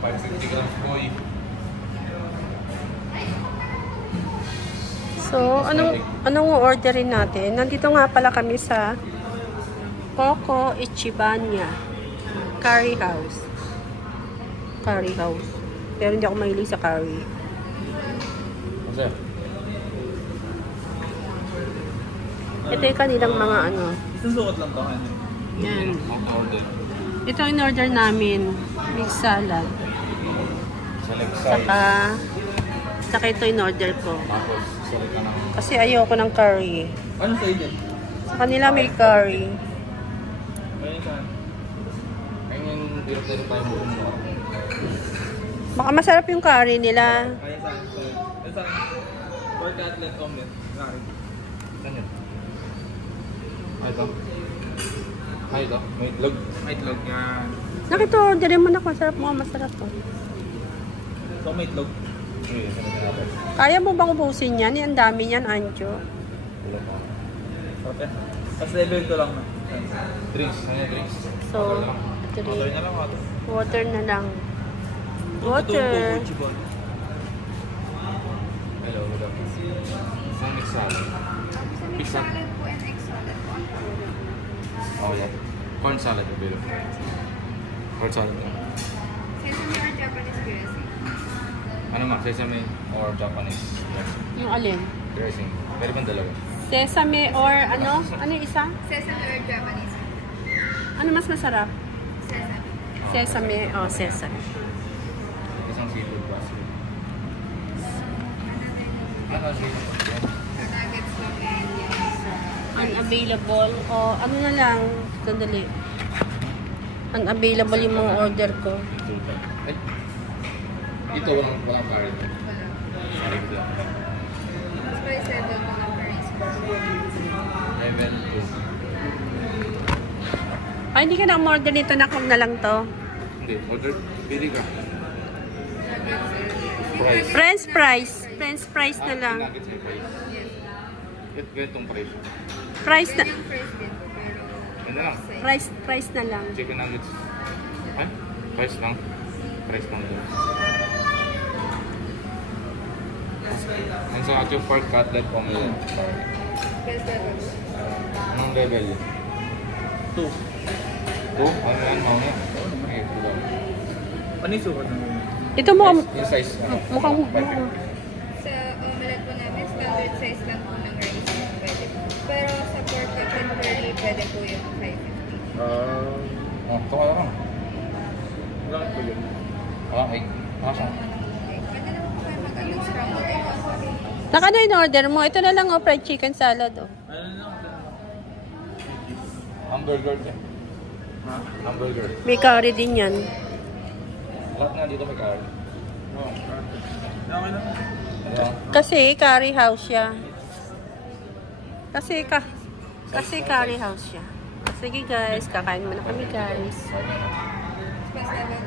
550 grams boy. So, anong orderin natin? Nandito nga pala kami sa Coco Ichibania Curry House. Curry House. Pero hindi ako mahilig sa curry. Sir. Ito yung kanilang mga ano. Isang sukat lang to. Yan. Order. Ito yung order namin. Big salad. Select size. Saka ito yung order ko. Tapos, select ka ng... Kasi ayoko ng curry. Ano sa inyo? Sa kanila may curry. Ayun saan? Ayun yung direct-direct tayo mo. Baka masarap yung curry nila. Ayun saan? Ayun saan? Pork cutlet omelet. Sorry. Saan yun? Ito. Ito. May itlog. May itlog yan. Nakita orderin mo na kung masarap mo. Masarap to. So may itlog. Sige, saan na natin? Kaya mo bang ubusin yan? Ang dami yan, Anjo. Tulog pa. Okay. Tapos level ko lang na. Drinks. Ano yung drinks? So, Water na lang water. water na lang. Water. Hello, hello. Isang mix salad. Pizza. Oh, yeah. Corn salad yung bilo. Corn salad na. Sesame or Japanese dressing? Ano ma? Sesame or Japanese Yung alin? dressing? Pwede bang dalawa? Sesame or ano? Ano yung isa? Sesame or Japanese? Ano mas masarap? Sesame. Sesame o sesame. Isang seafood basket. Ano seafood? Nuggets lang and yan. Unavailable o ano na lang? Sandali. Unavailable yung mga order ko. Dito walang curry. Curry lang. Spice level mga curries. Level 2. Ay, hindi ka na umorder nito na kung na lang to. Hindi, order. Pili ka. Nuggets and... Price. French fries. French fries na lang. Nuggets may price. Ganitong price. Fries na. Yung first din po, pero... Ano lang? Fries na lang. Chicken nuggets. Ay? Price lang. Price lang. Ang sa akin pork cutlet omelet. Best level. Anong level? 2. 2? Ano yan? Mamaya? Ay, 2 lang. Ano yung sukat ng Ito mo, Yung size. mukhang... Sa omelette po namin, standard size lang po ng rice. Pwede po. Pero sa pork cutlet curry, pwede po yung 550. Oh, ito kaya lang. Bakit po yun? Ay. Asa? Okay. Pwede naman po kayo mag-along scrambled eggs. Nakano yung order mo? Ito na lang o, fried chicken salad o. Ano lang? Hamburger din. Ha? Hamburger. May curry din yan. Lahat nga dito may curry. Oo. Okay na. Ano? Kasi curry house siya. Kasi curry house siya. Sige guys, kakain muna kami guys. Spice level